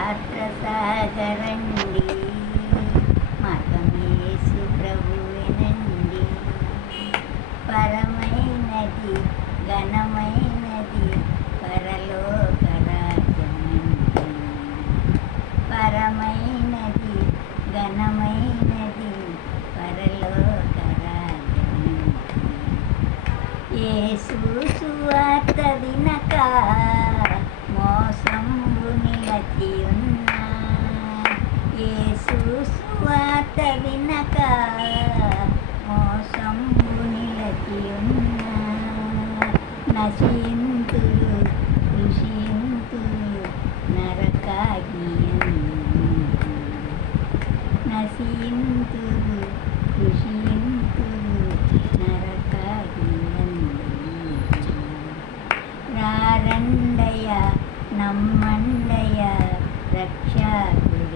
యాత్ర సాగరండి, మతమేసు ప్రభువినండి. పరమైనది ఘనమైనది పరలోక రాజ్యమండి. పరమైనది ఘనమైనది పరలోక రాజ్యమండి. యేసు సువార్త వినక మోసంబు నిలచి ఉన్నా. యేసు సువార్త వినక మోసంబు నిలచి ఉన్నా. నశింతులు కృషింతులు నరకాగ్నియందు. నశింతులు కృషింతులు నరకాగ్నియందు. రారండయ నమ్మండయ రక్షకుడేసుని.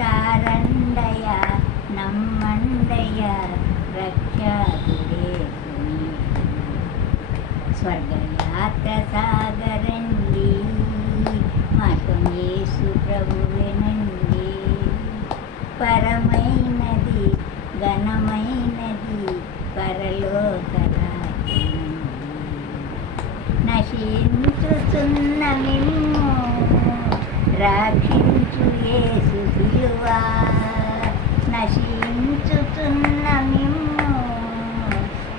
రారండయ నమ్మండయ రక్షకుడేసుని. స్వర్గయాత్ర సాగరండి, మతం యేసు ప్రభువేనండి. పరమైనది ఘనమైనది పరలోక రాజ్యమండి. నశించుచున్న మిమ్ము రక్షించు యేసు సిలువా. నశించుచున్న మిమ్ము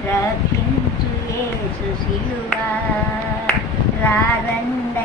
రక్షించు యేసు సిలువా. రారండ